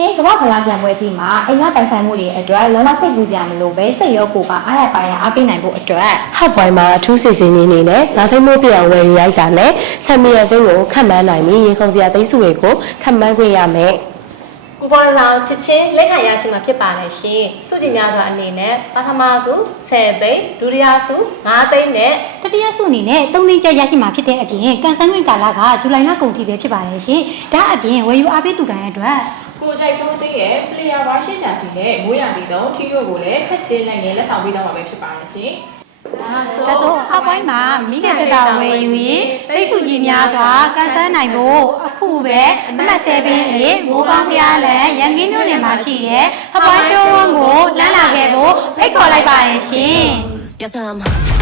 နေ့ကမ္ဘာဖလားပြန်ပွဲကြီးမှာအိမ်ကပိုင်ဆိုင်မှုတွေအတွက်လုံးဝစိတ်ကူးစရာမလိုပဲစိတ်ရောကိုယ်ပါအားရပါရအားပေးနိုင်ဖို့အတွက် half wine မှာအထူးစီစဉ်နေနေနဲ့ငါသိမိုးပြအောင်ဝယ်ယူလိုက်တာနဲ့ဆက်မီရသိန်းကိုခတ်မှန်းနိုင်ပြီးရင်ခုံစရာသိန်းစုတွေကိုခတ်မှန်းခွင့်ရမယ်ကူပွန်ဆောင်ချစ်ချင်းလက်ခံရရှိမှာဖြစ်ပါလေရှင်စုကြည်များစွာအနေနဲ့ပထမစု10သိန်းဒုတိယစု9သိန်းနဲ့တတိယစုအနေနဲ့3သိန်းကျပ်ရရှိမှာဖြစ်တဲ့အပြင်ကန်ဆန်းခွင့်ကာလကဇူလိုင်လကုန်ထိပဲဖြစ်ပါတယ်ရှင်ဒါအပြင်ဝယ်ယူအားပေးသူတိုင်းအတွက်ကိုကြိုက်ဆုံးသိရဲ့ player ဘာရှင်းချာစီနဲ့မိုးရံတီတုံးထီရိုကိုလည်းချက်ချင်းနိုင်နဲ့လက်ဆောင်ပေးတော့မှာပဲဖြစ်ပါတယ်ရှင်ဒါဆိုအပိုင်းမှာမိခင်တက်တာဝယ်ယူရင်တိတ်စုကြီးများစွာကန်ဆန်းနိုင်ဖို့အခုပဲအမှတ်7ပြီးမိုးကောင်းပြားလည်းရန်ကင်းမြို့နယ်မှာရှိတဲ့ဟပွားရှိုးဝန်းကိုလမ်းလာခဲ့ဖို့ဖိတ်ခေါ်လိုက်ပါရရှင်